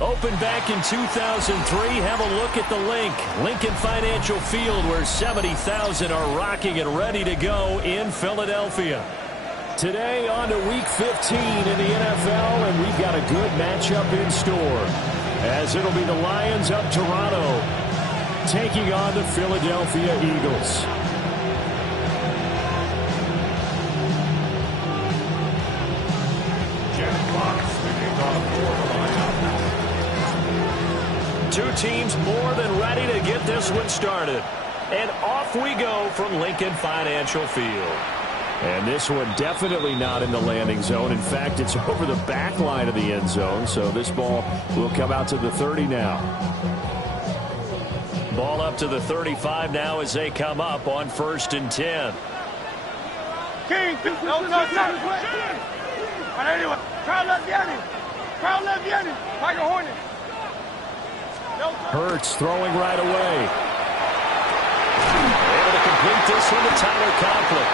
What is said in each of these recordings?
Opened back in 2003. Have a look at the link. Lincoln Financial Field, where 70,000 are rocking and ready to go in Philadelphia. Today on to Week 15 in the NFL, and we've got a good matchup in store, as it'll be the Lions of Toronto taking on the Philadelphia Eagles. Two teams more than ready to get this one started. And off we go from Lincoln Financial Field. And this one definitely not in the landing zone. In fact, it's over the back line of the end zone. So this ball will come out to the 30 now. Ball up to the 35 now as they come up on 1st and 10. King, anyway, crowd left Yanni. Crowd left Yanni. Tiger Hornet. Hurts throwing right away. Able to complete this one to Tyler Conklin.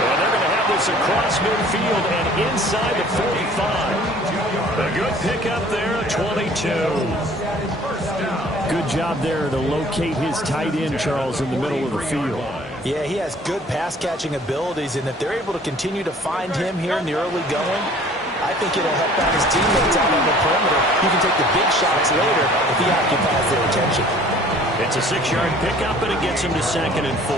And they're going to have this across midfield and inside the 45. A good pickup there, 22. Good job there to locate his tight end, Charles, in the middle of the field. Yeah, he has good pass-catching abilities, and if they're able to continue to find him here in the early going, I think it'll help out his teammates out on the perimeter. He can take the big shots later if he occupies their attention. It's a 6-yard pickup, and it gets him to 2nd and 4.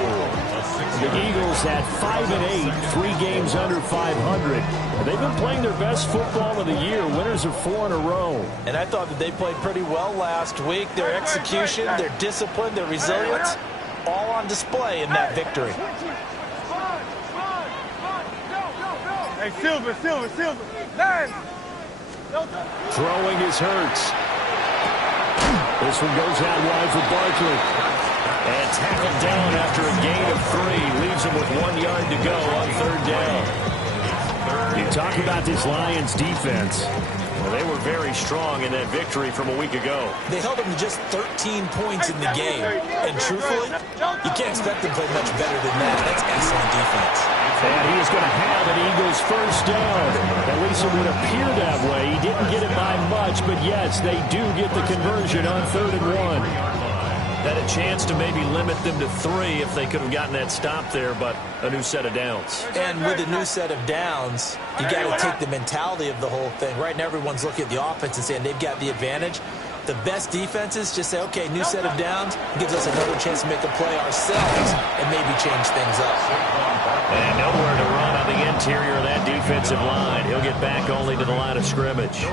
The Eagles at 5-8, 3 games under 500. They've been playing their best football of the year. Winners of 4 in a row. And I thought that they played pretty well last week. Their execution, their discipline, their resilience, all on display in that victory. Hey, Silver. Throwing is Hurts. This one goes out wide for Barkley. And tackled down after a gain of 3. Leaves him with 1 yard to go on 3rd down. You talk about this Lions defense. Well, they were very strong in that victory from a week ago. They held them to just 13 points in the game. And truthfully, you can't expect them to play much better than that. That's excellent defense. And he is going to have an Eagles first down. At least it would appear that way. He didn't get it by much, but yes, they do get the conversion on 3rd and 1. Had a chance to maybe limit them to 3 if they could have gotten that stop there, but a new set of downs. And with a new set of downs, you got to take the mentality of the whole thing. Right now, everyone's looking at the offense and saying they've got the advantage. The best defenses just say, okay, new set of downs, gives us another chance to make a play ourselves and maybe change things up. And nowhere to run on the interior of that defensive line. He'll get back only to the line of scrimmage.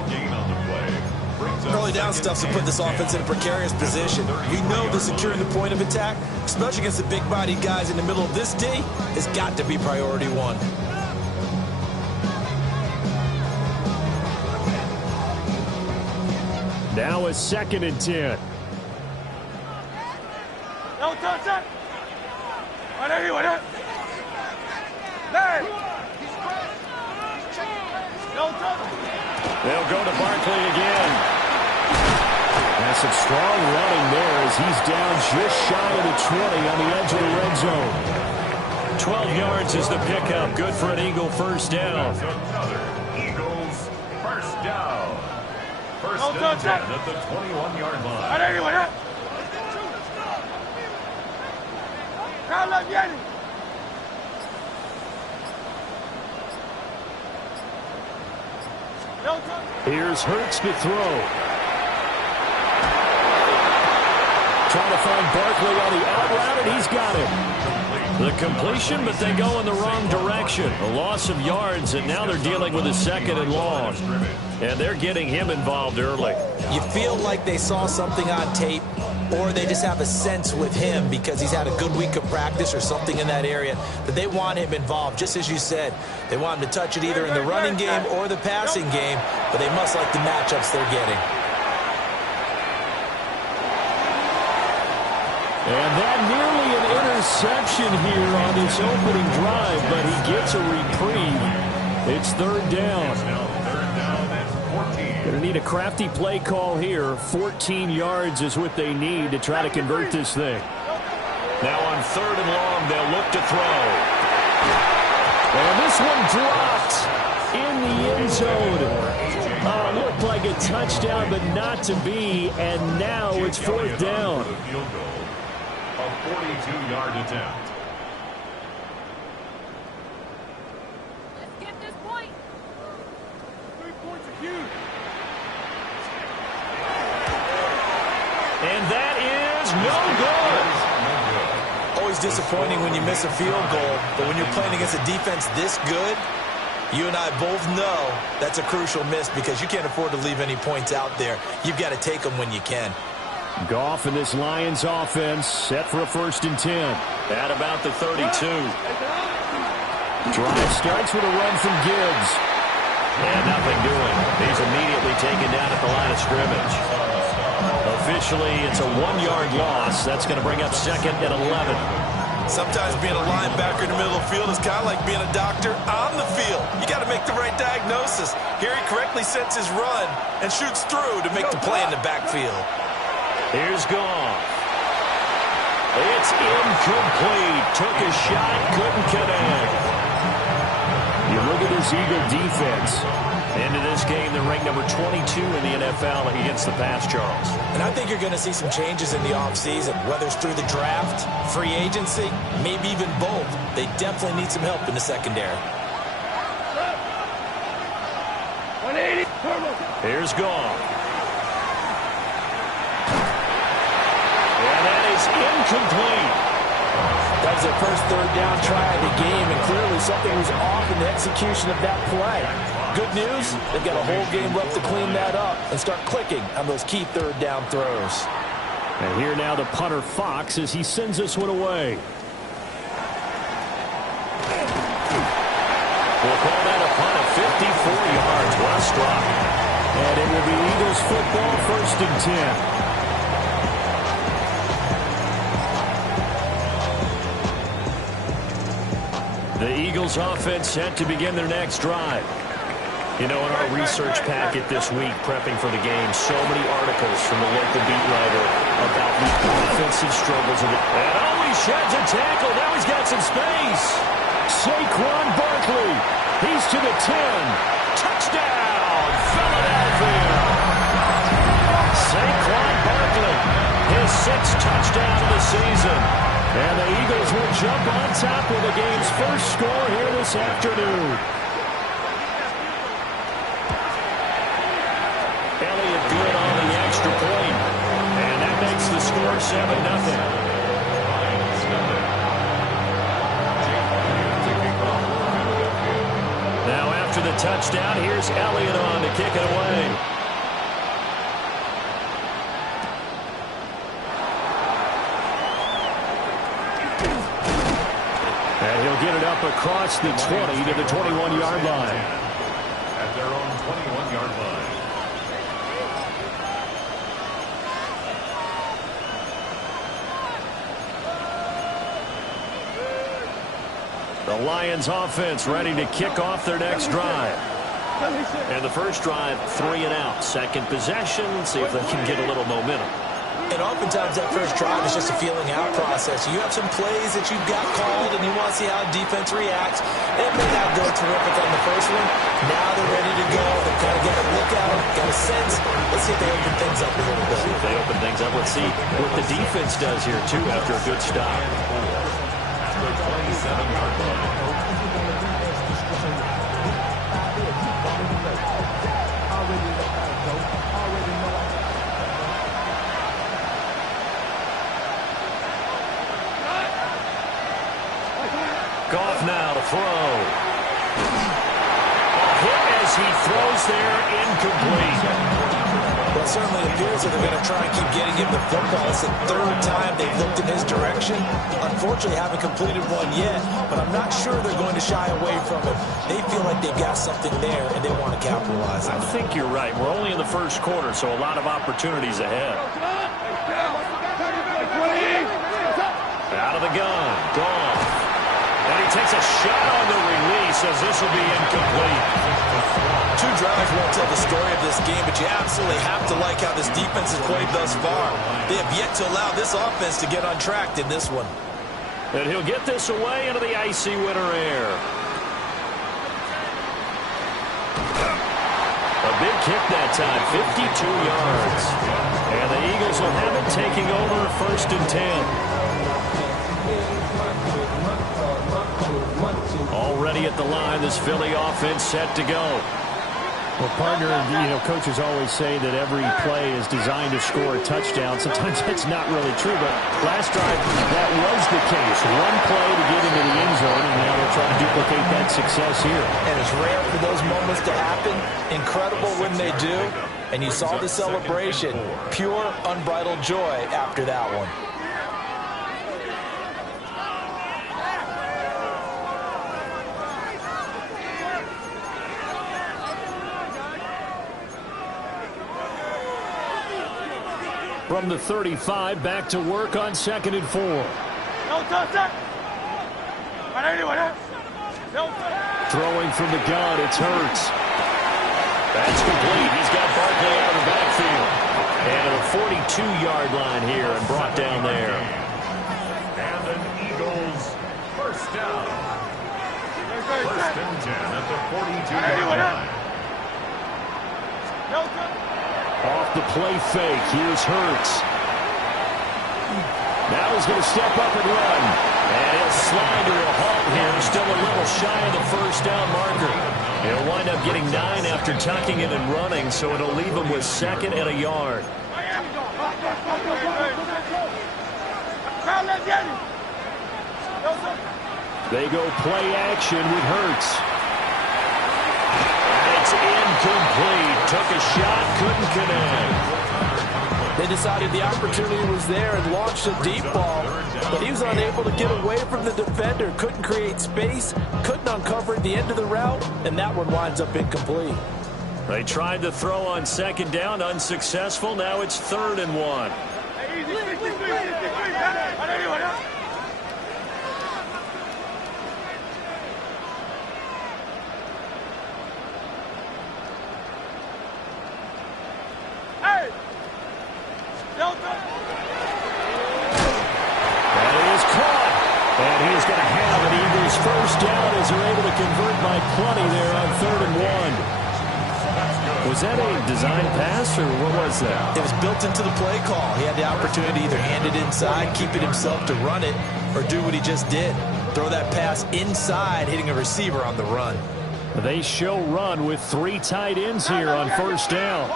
Early down stuff's to put this offense in a precarious position. We know that securing the point of attack, especially against the big-bodied guys in the middle of this D, has got to be priority 1. Now a 2nd and 10. No touch it. They'll go to Barkley again. And some strong running there as he's down just shy of the 20 on the edge of the red zone. 12 yards is the pickup. Good for an Eagle first down. Eagles first down. First and 10 at the 21-yard line. Here's Hurts to throw. Trying to find Barkley on the out route, and he's got it. The completion, but they go in the wrong direction. A loss of yards, and now they're dealing with a 2nd and long. And they're getting him involved early. You feel like they saw something on tape, or they just have a sense with him because he's had a good week of practice or something in that area that they want him involved. Just as you said, they want him to touch it either in the running game or the passing game, but they must like the matchups they're getting. And that nearly an interception here on this opening drive, but he gets a reprieve. It's 3rd down. Going to need a crafty play call here. 14 yards is what they need to try to convert this thing. Now on 3rd and long, they'll look to throw. And this one dropped in the end zone. Looked like a touchdown, but not to be, and now it's fourth down. A 42-yard attempt. Let's get this point. 3 points are huge. And that is no good. Always disappointing when you miss a field goal, but when you're playing against a defense this good, you and I both know that's a crucial miss because you can't afford to leave any points out there. You've got to take them when you can. Goff and this Lions offense set for a 1st and 10. At about the 32. Drive starts with a run from Gibbs. And nothing doing. He's immediately taken down at the line of scrimmage. Officially, it's a 1-yard loss. That's going to bring up 2nd and 11. Sometimes being a linebacker in the middle of the field is kind of like being a doctor on the field. You got to make the right diagnosis. Here he correctly sets his run and shoots through to make the play in the backfield. Here's Goff. It's incomplete. Took a shot, couldn't connect. You look at this Eagle defense. Into this game, they're ranked number 22 in the NFL against the pass, Charles. And I think you're going to see some changes in the offseason, whether it's through the draft, free agency, maybe even both. They definitely need some help in the secondary. 180. Here's Goff. And that is incomplete. That was their first 3rd down try of the game, and clearly something was off in the execution of that play. Good news, they've got a whole game left to clean that up and start clicking on those key 3rd down throws. And here now the punter Fox as he sends this one away. We'll call that a punt of 54 yards. What a strike. And it will be Eagles football, 1st and 10. The Eagles offense set to begin their next drive. You know, in our research packet this week, prepping for the game, so many articles from the local beat writer about the offensive struggles of it. And he sheds a tackle. Now he's got some space. Saquon Barkley. He's to the 10. Touchdown, Philadelphia. Saquon Barkley, his 6th touchdown of the season. And the Eagles will jump on top with the game's first score here this afternoon. Elliott good on the extra point. And that makes the score 7-0. Now after the touchdown, here's Elliott on to kick it away. And he'll get it up across the 20 to the 21-yard line. At their own 21-yard line. The Lions offense ready to kick off their next drive. And the first drive, 3 and out. Second possession, see if they can get a little momentum. And oftentimes that first drive is just a feeling out process. You have some plays that you've got called and you want to see how defense reacts. It may not go terrific on the first one. Now they're ready to go. They've got to get a look out, got a sense. Let's see if they open things up a little bit. See if they open things up. Let's see what the defense does here, too, after a good stop. At their 27-yard line. Goff now to throw. A hit as he throws there, incomplete. Well, it certainly appears that they're going to try and keep getting him the football. It's the 3rd time they've looked in his direction. Unfortunately, haven't completed one yet, but I'm not sure they're going to shy away from it. They feel like they've got something there, and they want to capitalize on it. I think you're right. We're only in the first quarter, so a lot of opportunities ahead. Out of the gun, Goff. And he takes a shot on the release as this will be incomplete. 2 drives won't tell the story of this game, but you absolutely have to like how this defense has played thus far. They have yet to allow this offense to get untracked in this one. And he'll get this away into the icy winter air. A big kick that time, 52 yards. And the Eagles will have it, taking over 1st and 10. Already at the line, this Philly offense set to go. Well, partner, coaches always say that every play is designed to score a touchdown. Sometimes that's not really true, but last drive, that was the case. One play to get into the end zone, and now they're trying to duplicate that success here. And it's rare for those moments to happen. Incredible when they do. And you saw the celebration. Pure, unbridled joy after that one. From the 35, back to work on 2nd and 4. Throwing from the gun, it's Hurts. That's complete. He's got Barkley out of the backfield. And at the 42-yard line here and brought down there. And an Eagles first down. 1st and 10 at the 42-yard line. Off the play fake, here's Hurts. Now he's going to step up and run. And he'll slide to a halt here. Still a little shy of the 1st down marker. He'll wind up getting 9 after tucking it and running, so it'll leave him with 2nd and a yard. They go play action with Hurts. It's incomplete. Took a shot, couldn't connect. They decided the opportunity was there and launched a deep ball, but he was unable to get away from the defender. Couldn't create space, couldn't uncover the end of the route, and that one winds up incomplete. They tried to throw on 2nd down, unsuccessful. Now it's 3rd and 1. First down as they're able to convert by plenty there on 3rd and 1. Was that a design pass, or what was that? It was built into the play call. He had the opportunity to either hand it inside, keep it himself to run it, or do what he just did. Throw that pass inside, hitting a receiver on the run. They show run with 3 tight ends here on 1st down.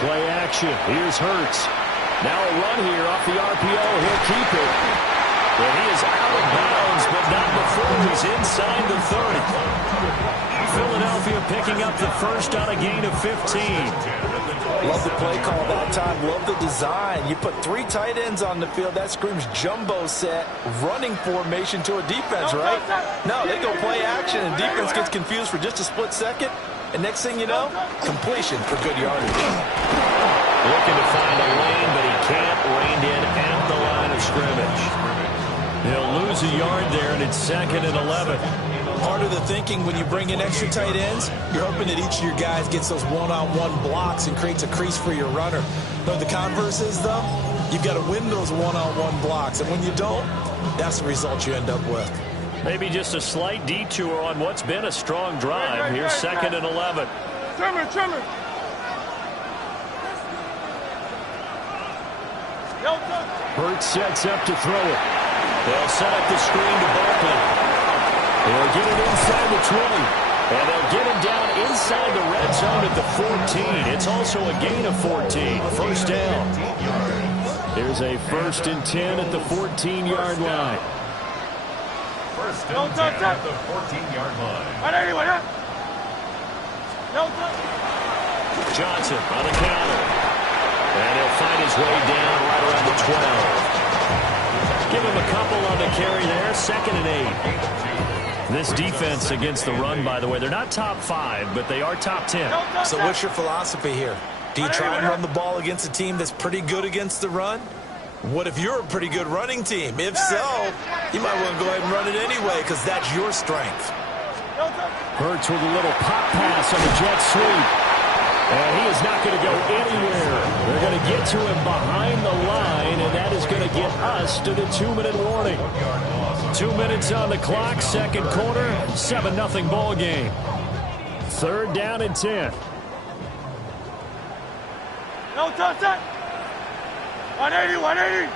Play action. Here's Hurts. Now a run here off the RPO. He'll keep it. And he is out of bounds, but not before he's inside the 30. Philadelphia picking up the 1st on a gain of 15. Love the play call that time. Love the design. You put 3 tight ends on the field. That screams jumbo set, running formation to a defense, right? No, they go play action, and defense gets confused for just a split second. And next thing you know, completion for good yardage. Looking to find a lane, but he can't. Reined in at the line of scrimmage. They'll lose a yard there, and it's 2nd and 11. Part of the thinking when you bring in extra tight ends, you're hoping that each of your guys gets those one-on-one blocks and creates a crease for your runner. But the converse is, though, you've got to win those one-on-one blocks. And when you don't, that's the result you end up with. Maybe just a slight detour on what's been a strong drive. Here's 2nd and 11. Trimmer. Hurts sets up to throw it. They'll set up the screen to Barkley. They'll get it inside the 20. And they'll get it down inside the red zone at the 14. It's also a gain of 14. 1st down. There's a 1st and 10 at the 14-yard line. 1st and 10 at the 14-yard line. Johnson on the counter. And he'll find his way down right around the 12. Give him a couple on the carry there. 2nd and 8. This defense against the run, by the way, they're not top 5, but they are top 10. So what's your philosophy here? Do you try and run the ball against a team that's pretty good against the run? What if you're a pretty good running team? If so, you might want to go ahead and run it anyway because that's your strength. Hurts with a little pop pass on the jet sweep. And he is not going to go anywhere. They're going to get to him behind the line, and that is going to get us to the 2-minute warning. 2 minutes on the clock, 2nd quarter, 7-0 ball game. 3rd down and 10. No touch that. 180, 180.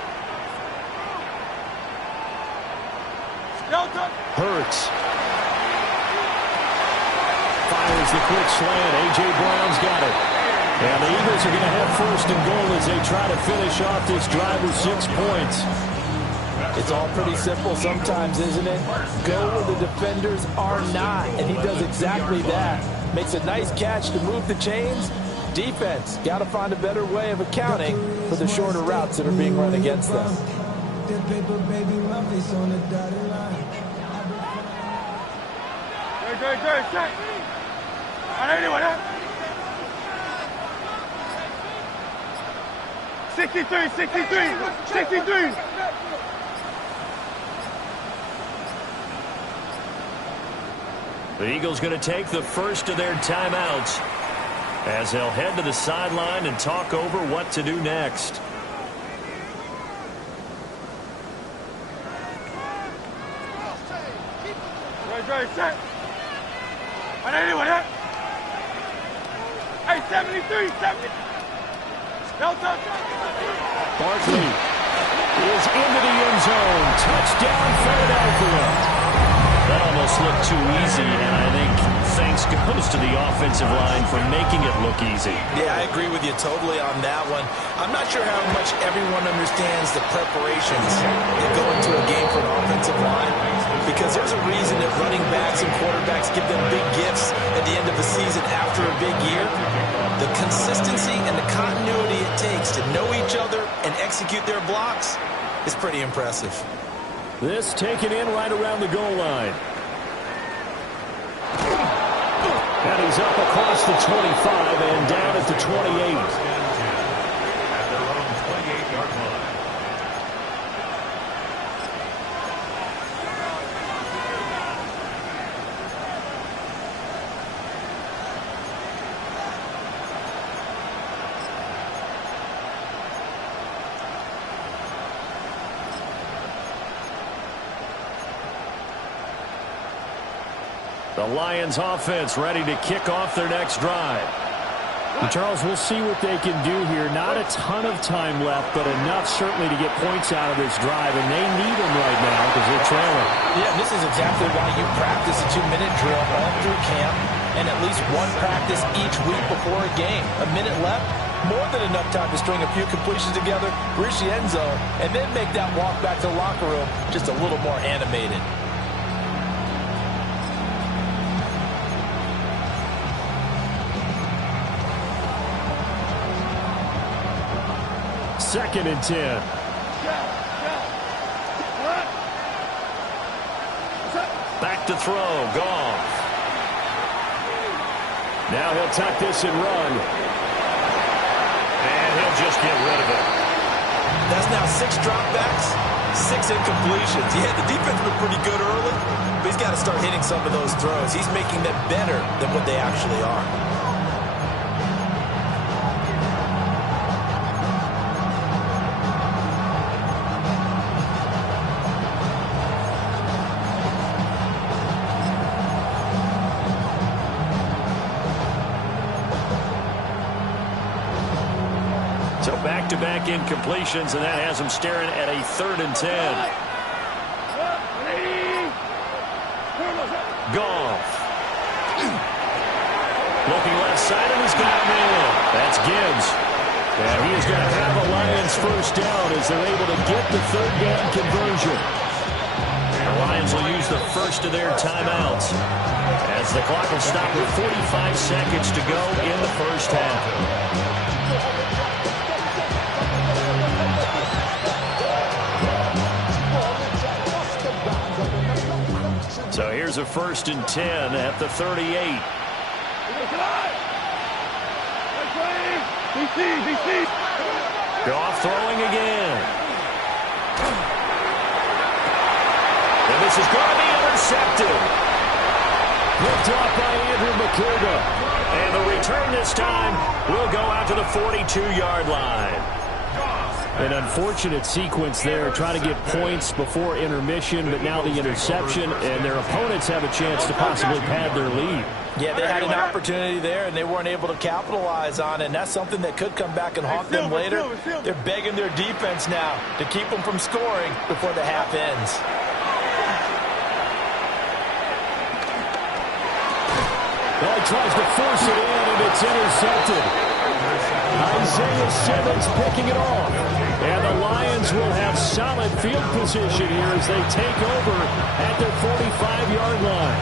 No touch. Hurts. Fires the quick slant. A.J. Brown's got it. And the Eagles are going to have 1st and goal as they try to finish off this drive with 6 points. It's all pretty simple sometimes, isn't it? Go where the defenders are not, and he does exactly that. Makes a nice catch to move the chains. Defense, got to find a better way of accounting for the shorter routes that are being run against them. Good, check. 180, 63. The Eagles going to take the first of their timeouts as they'll head to the sideline and talk over what to do next. Good, check. 180, Hey, 73, 70. No touch. Barkley is into the end zone. Touchdown, Philadelphia. That almost looked too easy, and I think thanks goes to the offensive line for making it look easy. Yeah, I agree with you totally on that one. I'm not sure how much everyone understands the preparations that go into a game for an offensive line, because there's a reason that running backs and quarterbacks give them big gifts at the end of the season after a big year. The consistency and the continuity it takes to know each other and execute their blocks is pretty impressive. This taken in right around the goal line. And he's up across the 25 and down at the 28. At their own 28-yard line. The Lions offense ready to kick off their next drive. And Charles, we'll see what they can do here. Not a ton of time left, but enough certainly to get points out of this drive, and they need them right now because they're trailing. Yeah, this is exactly why you practice a 2-minute drill all through camp and at least one practice each week before a game. A minute left, more than enough time to string a few completions together, reach the end zone, and then make that walk back to the locker room just a little more animated. 2nd and 10. Back to throw. Goff. Now he'll tuck this and run. And he'll just get rid of it. That's now 6 dropbacks, 6 incompletions. Yeah, the defense was pretty good early, but he's got to start hitting some of those throws. He's making them better than what they actually are. So back-to-back incompletions, and that has him staring at a 3rd and 10. Goff. Looking left side, and he's got a man. That's Gibbs. And he is going to have a Lions 1st down as they're able to get the 3rd down conversion. The Lions will use the first of their timeouts as the clock will stop with 45 seconds to go in the first half. So here's a 1st and 10 at the 38. Goff throwing again. And this is going to be intercepted. Picked off by Andrew McCurdy. And the return this time will go out to the 42-yard line. Goff An unfortunate sequence there, trying to get points before intermission, but now the interception, and their opponents have a chance to possibly pad their lead. Yeah, they had an opportunity there, and they weren't able to capitalize on it, and that's something that could come back and haunt them later. They're begging their defense now to keep them from scoring before the half ends. Well, he tries to force it in, and it's intercepted. Isaiah Simmons picking it off. And the Lions will have solid field position here as they take over at their 45-yard line.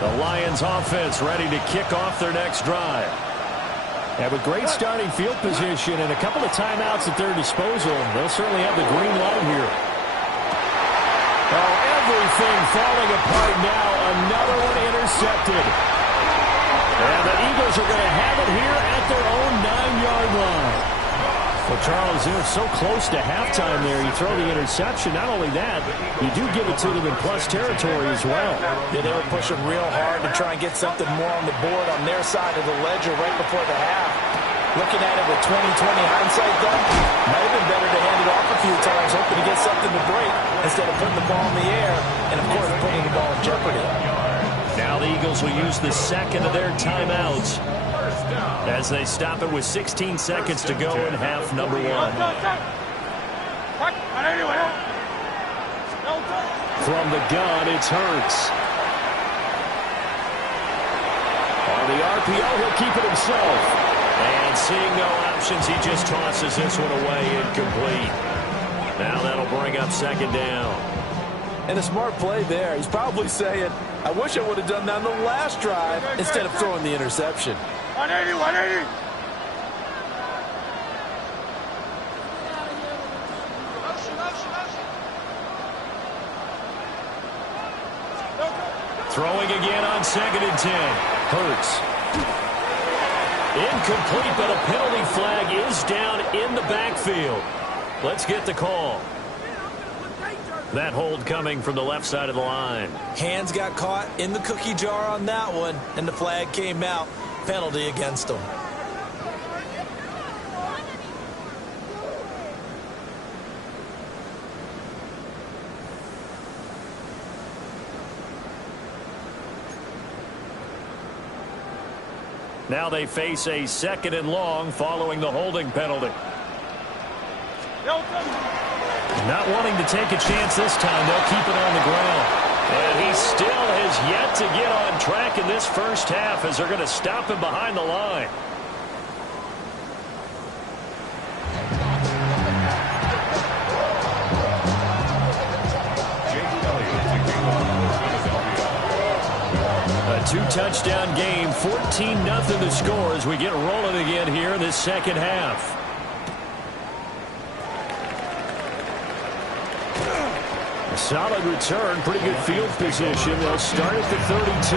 The Lions offense ready to kick off their next drive. And with great starting field position and a couple of timeouts at their disposal, they'll certainly have the green light here. Oh, everything falling apart now. Another one intercepted. And the Eagles are going to have it here at their own 9-yard line. Well, Charles, they're so close to halftime there. You throw the interception. Not only that, you do give it to them in plus territory as well. Yeah, they were pushing real hard to try and get something more on the board on their side of the ledger right before the half. Looking at it with 20/20 hindsight, though, might have been better to hand it off a few times, hoping to get something to break instead of putting the ball in the air and, of course, putting the ball in jeopardy. Now the Eagles will use the second of their timeouts as they stop it with 16 seconds to go in half number one. From the gun, it's Hurts. On the RPO, he'll keep it himself. And seeing no options, he just tosses this one away incomplete. Now that'll bring up second down. And a smart play there. He's probably saying, I wish I would have done that on the last drive instead of throwing the interception. 180, 180. Throwing again on 2nd and 10. Hurts. Incomplete, but a penalty flag is down in the backfield. Let's get the call. That hold coming from the left side of the line. Hands got caught in the cookie jar on that one, and the flag came out. Penalty against them. Now they face a 2nd and long following the holding penalty. Not wanting to take a chance this time, they'll keep it on the ground. And he still has yet to get on track in this first half as they're going to stop him behind the line. A 2-touchdown game, 14-0 the score as we get rolling again here in this second half. A solid return, pretty good field position. They'll start at the 32.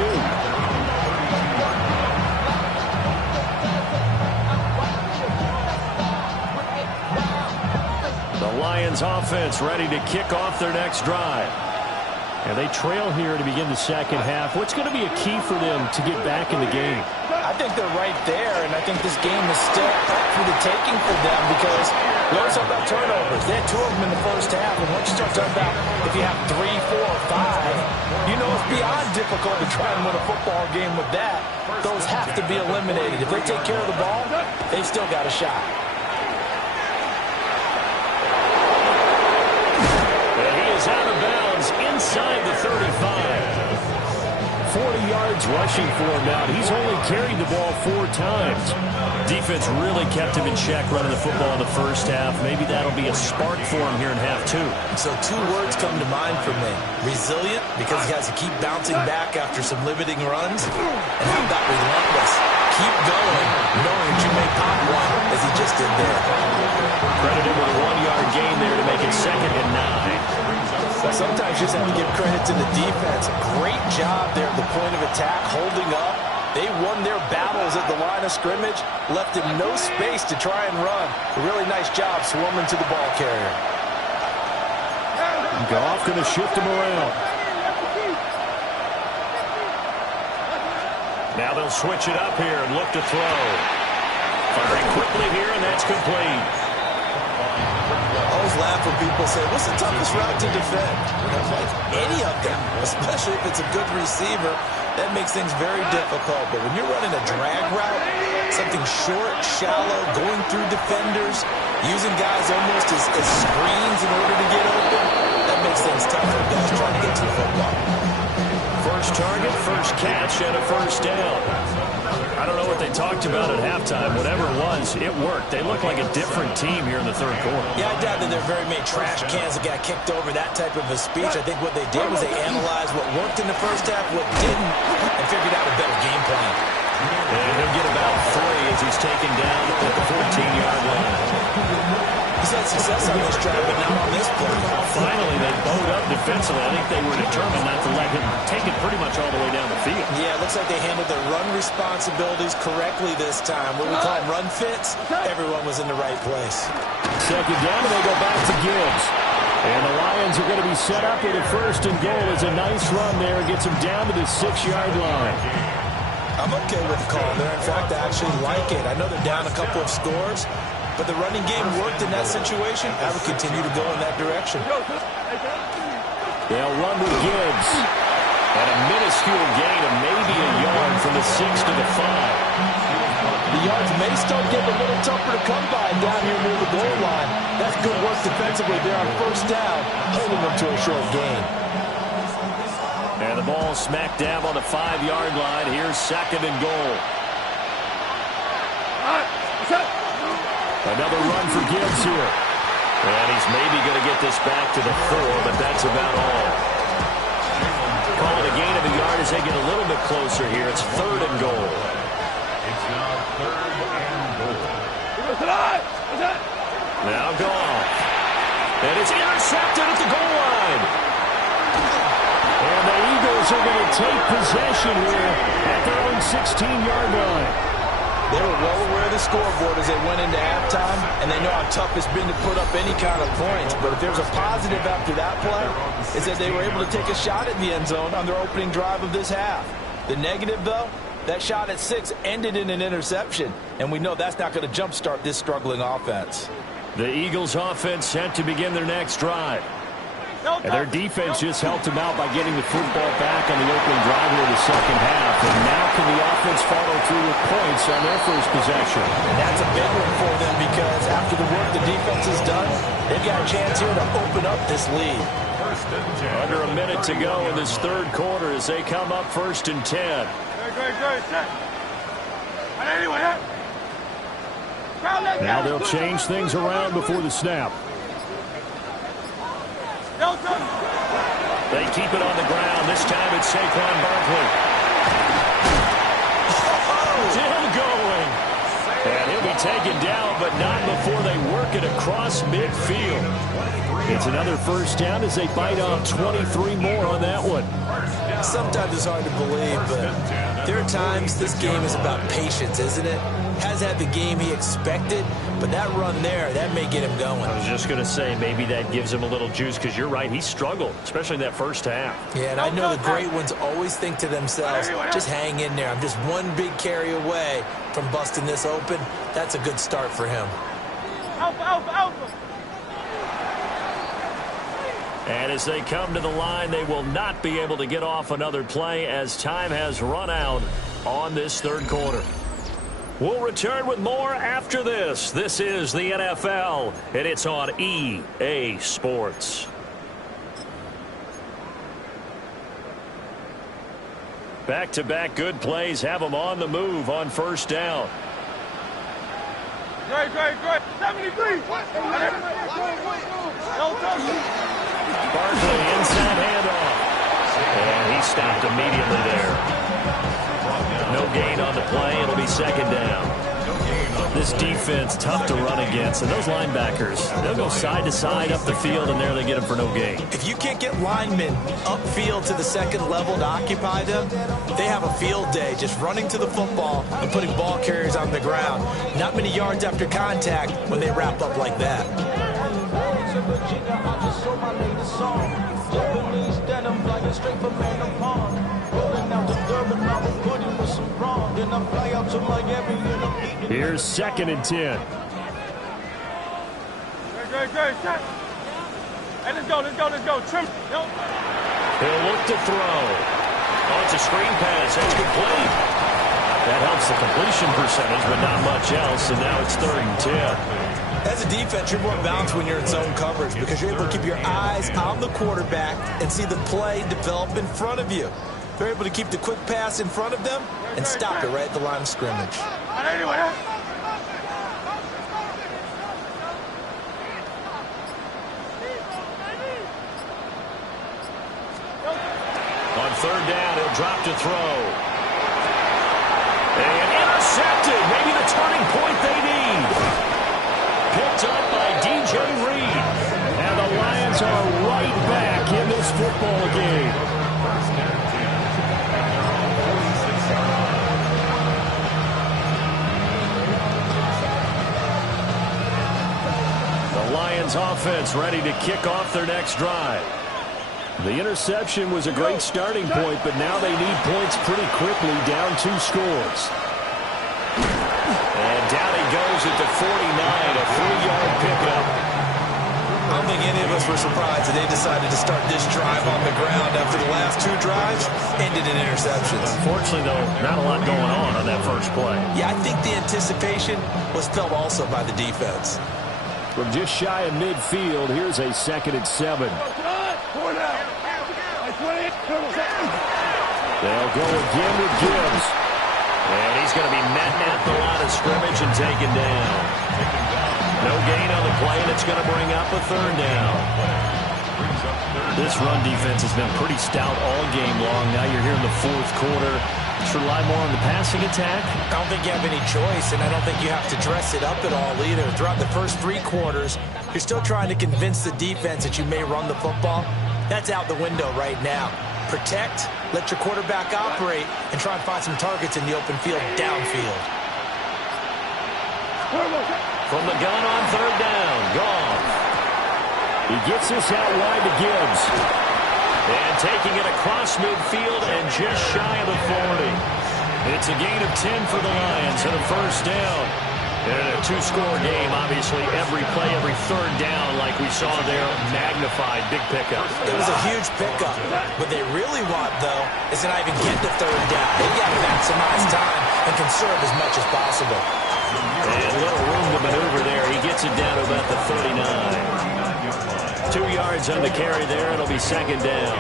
The Lions offense ready to kick off their next drive. And they trail here to begin the second half. What's going to be a key for them to get back in the game? I think they're right there, and I think this game is still up for the taking for them because we always talk about turnovers. They had 2 of them in the first half, and once you start talking about if you have 3, 4, 5, you know it's beyond difficult to try and win a football game with that. Those have to be eliminated. If they take care of the ball, they've still got a shot. And he is out of bounds inside the 35. 40 yards rushing for him now. He's only carried the ball 4 times. Defense really kept him in check running the football in the first half. Maybe that'll be a spark for him here in half 2. So 2 words come to mind for me. Resilient, because he has to keep bouncing back after some limiting runs. And how about relentless? Keep going, knowing that you may pop one, as he just did there. Credited with a 1-yard gain there to make it 2nd and 9. Sometimes you just have to give credit to the defense. Great job there at the point of attack, holding up. They won their battles at the line of scrimmage, left him no space to try and run. A really nice job swarming to the ball carrier. Goff going to shift him around. Now they'll switch it up here and look to throw. Firing quickly here, and that's complete. I always laugh when people say, what's the toughest route to defend? And I'm like, any of them, especially if it's a good receiver. That makes things very difficult. But when you're running a drag route, something short, shallow, going through defenders, using guys almost as screens in order to get open, that makes things tough for guys trying to get to the football. First target, first catch, and a first down. I don't know what they talked about at halftime. Whatever it was, it worked. They look like a different team here in the third quarter. Yeah, I doubt that there are very many trash cans that got kicked over, that type of a speech. I think what they did was they analyzed what worked in the first half, what didn't, and figured out a better game plan. And he'll get about 3 as he's taken down at the 14-yard line. He's had success on this drive, but not on this play. Finally, they bowed up defensively. I think they were determined not to let him take it pretty much all the way down the field. Yeah, it looks like they handled their run responsibilities correctly this time. What we call run fits, everyone was in the right place. Second down, and they go back to Gibbs. And the Lions are going to be set up with a first and goal. It's a nice run there and gets them down to the 6-yard line. I'm okay with the call there. In fact, I actually like it. I know they're down a couple of scores, but the running game worked in that situation. I would continue to go in that direction. They'll run with Gibbs. And a minuscule gain of maybe a yard from the 6 to the 5. The yards may start getting a little tougher to come by down here near the goal line. That's good work defensively there on first down, holding them to a short gain. And the ball smack dab on the 5-yard line. Here's second and goal. Another run for Gibbs here. And he's maybe going to get this back to the 4, but that's about all. Call it a gain of a yard as they get a little bit closer here. It's third and goal. It's now third and goal. Now gone. And it's intercepted at the goal line. And the Eagles are going to take possession here at their own 16-yard line. They were well aware of the scoreboard as they went into halftime, and they know how tough it's been to put up any kind of points. But if there's a positive after that play, it's that they were able to take a shot at the end zone on their opening drive of this half. The negative, though, that shot at 6 ended in an interception, and we know that's not going to jumpstart this struggling offense. The Eagles offense set to begin their next drive. And their defense just helped them out by getting the football back on the opening drive of the second half. And now can the offense follow through with points on their first possession? And that's a big one for them because after the work the defense has done, they've got a chance here to open up this lead. Under a minute to go in this third quarter as they come up first and 10. Now they'll change things around before the snap. They keep it on the ground. This time it's Saquon Barkley. Still going. And he'll be taken down, but not before they work it across midfield. It's another first down as they bite off 23 more on that one. Sometimes it's hard to believe, but there are times this game is about patience, isn't it? Has had the game he expected, but that run there, that may get him going. I was just going to say, maybe that gives him a little juice, because you're right, he struggled, especially in that first half. Yeah, and I know the great ones always think to themselves, just hang in there. I'm just one big carry away from busting this open. That's a good start for him. Alpha. And as they come to the line, they will not be able to get off another play as time has run out on this third quarter. We'll return with more after this. This is the NFL, and it's on EA Sports. Back-to-back good plays have them on the move on first down. Great. 73. Barkley inside handoff. And he stopped immediately there. No gain on the play. It'll be second down. This defense tough to run against. And those linebackers, they'll go side to side up the field, and there they get them for no gain. If you can't get linemen upfield to the second level to occupy them, they have a field day just running to the football and putting ball carriers on the ground. Not many yards after contact when they wrap up like that. Here's 2nd and 10. Great. Hey, let's go. Trim. Nope. He'll look to throw. Oh, it's a screen pass. That's complete. That helps the completion percentage, but not much else, and now it's 3rd and 10. As a defense, you're more balanced when you're in zone coverage because you're able to keep your eyes on the quarterback and see the play develop in front of you. They're able to keep the quick pass in front of them and stop it right at the line of scrimmage. On 3rd down, he'll drop to throw. And intercepted. Maybe the turning point they need. Picked up by DJ Reed. And the Lions are right back in this football game. The Lions offense ready to kick off their next drive. The interception was a great starting point, but now they need points pretty quickly, down 2 scores. And down he goes at the 49, a 3-yard pickup. I don't think any of us were surprised that they decided to start this drive on the ground after the last 2 drives ended in interceptions. Unfortunately, though, not a lot going on that first play. Yeah, I think the anticipation was felt also by the defense. From just shy of midfield, here's a 2nd and 7. They'll go again with Gibbs. And he's going to be met at the line of scrimmage and taken down. No gain on the play, and it's going to bring up a 3rd down. This run defense has been pretty stout all game long. Now you're here in the 4th quarter. Just rely more on the passing attack. I don't think you have any choice, and I don't think you have to dress it up at all either. Throughout the first 3 quarters, you're still trying to convince the defense that you may run the football. That's out the window right now. Protect, let your quarterback operate, and try and find some targets in the open field downfield. From the gun on 3rd down, Goff. He gets this out wide to Gibbs. And taking it across midfield and just shy of the 40. It's a gain of 10 for the Lions and a 1st down. And in a 2-score game, obviously, every play, every 3rd down, like we saw there, magnified, big pickup. It was a huge pickup. What they really want, though, is to not even get to 3rd down. They've got to maximize time and conserve as much as possible. And a little room to maneuver there. He gets it down to about the 39. 2 yards on the carry there. It'll be 2nd down.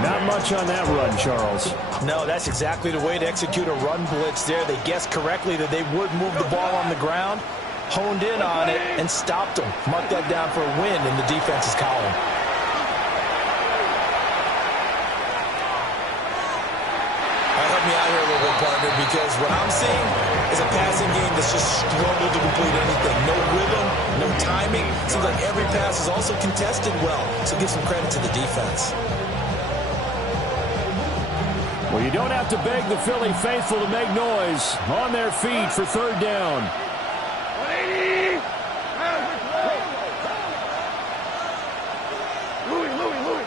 Not much on that run, Charles. No, that's exactly the way to execute a run blitz there. They guessed correctly that they would move the ball on the ground, honed in on it, and stopped them. Mark that down for a win in the defense's column. Help me out here a little bit, partner, because what I'm seeing is a passing game that's just struggled to complete anything. No rhythm, no timing. Seems like every pass is also contested well, so give some credit to the defense. Well, you don't have to beg the Philly faithful to make noise. On their feet for 3rd down. 180. Louis.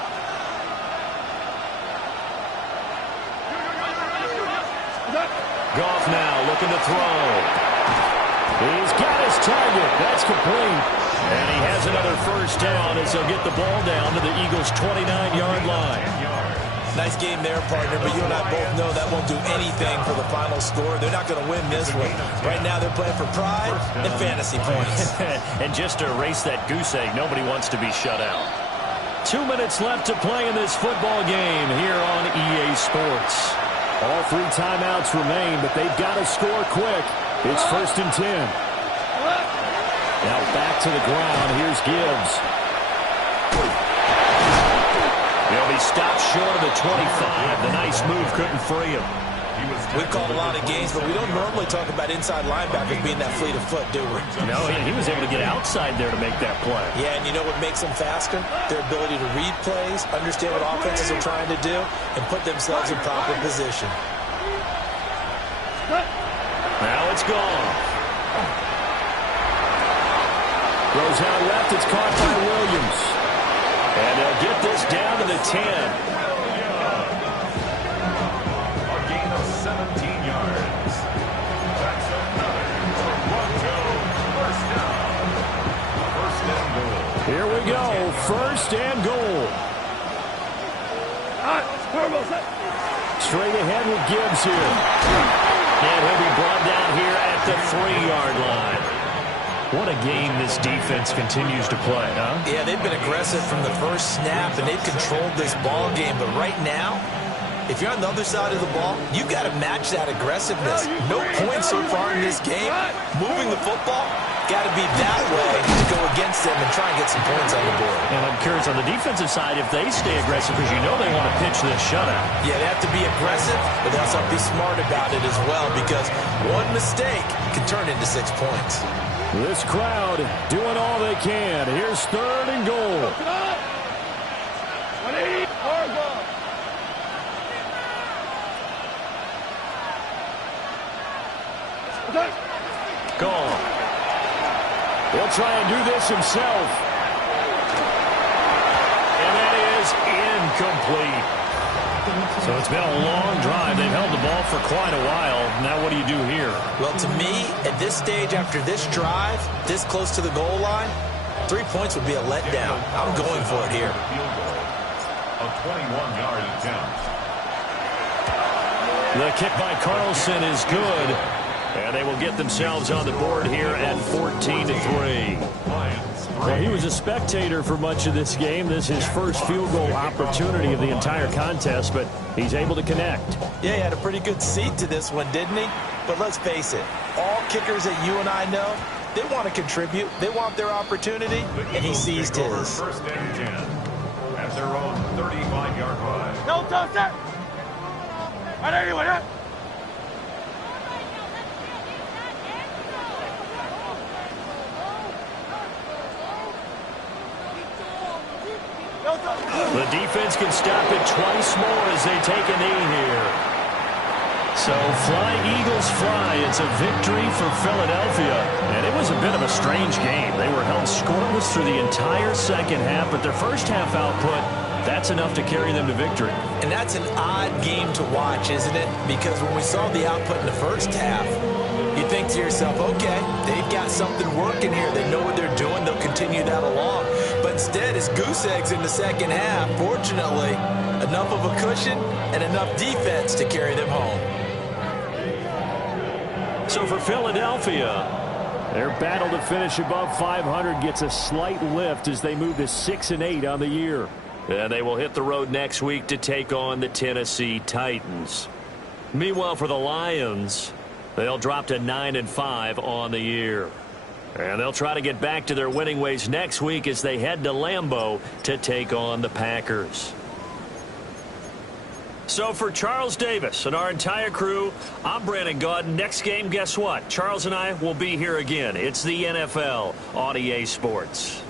Goff now looking to throw. He's got his target. That's complete. And he has another 1st down as he'll get the ball down to the Eagles' 29-yard line. Nice game there, partner, but you and I both know that won't do anything for the final score. They're not going to win this one. Right now they're playing for pride and fantasy points. And just to erase that goose egg, nobody wants to be shut out. 2 minutes left to play in this football game here on EA Sports. All 3 timeouts remain, but they've got to score quick. It's 1st and 10. Now back to the ground. Here's Gibbs. He'll be stopped short of the 25. The nice move couldn't free him. We've called a lot of games, but we don't normally talk about inside linebackers being that fleet of foot, do we? No, he was able to get outside there to make that play. Yeah, and you know what makes them faster? Their ability to read plays, understand what offenses are trying to do, and put themselves in proper position. Now it's gone. Throws out left. It's caught by Williams. And they'll get this down to the 10. A gain of 17 yards. Here we go. First and goal. Straight ahead with Gibbs here. And he'll be brought down here at the 3-yard line. What a game this defense continues to play, huh? Yeah, they've been aggressive from the first snap, and they've controlled this ball game. But right now, if you're on the other side of the ball, you've got to match that aggressiveness. No points so far in this game. Moving the football, got to be that way to go against them and try and get some points on the board. And I'm curious on the defensive side if they stay aggressive, because you know they want to pitch this shutout. Yeah, they have to be aggressive, but they also have to be smart about it as well, because one mistake can turn into 6 points. This crowd doing all they can. Here's 3rd and goal. 180, hard Gone. He'll try and do this himself. And that is incomplete. So it's been a long drive. They've held the ball for quite a while. Now what do you do here? Well, to me, at this stage, after this drive, this close to the goal line, 3 points would be a letdown. I'm going for it here. A 21-yard attempt. The kick by Carlson is good. And they will get themselves on the board here at 14-3. Well, he was a spectator for much of this game. This is his first field goal opportunity of the entire contest, but he's able to connect. Yeah, he had a pretty good seat to this one, didn't he? But let's face it, all kickers that you and I know, they want to contribute. They want their opportunity, and he seized his. First and 10 at their own 35-yard line. No touch that. Right anyway, yeah. The defense can stop it twice more as they take a knee here. So fly, Eagles, fly. It's a victory for Philadelphia. And it was a bit of a strange game. They were held scoreless through the entire second half, but their first half output, that's enough to carry them to victory. And that's an odd game to watch, isn't it? Because when we saw the output in the first half, you think to yourself, okay, they've got something working here. They know what they're doing. They'll continue that along. But instead, it's goose eggs in the second half. Fortunately, enough of a cushion and enough defense to carry them home. So for Philadelphia, their battle to finish above 500 gets a slight lift as they move to 6-8 on the year. And they will hit the road next week to take on the Tennessee Titans. Meanwhile, for the Lions, they'll drop to 9-5 on the year. And they'll try to get back to their winning ways next week as they head to Lambeau to take on the Packers. So for Charles Davis and our entire crew, I'm Brandon Gaudin. Next game, guess what? Charles and I will be here again. It's the NFL on EA Sports.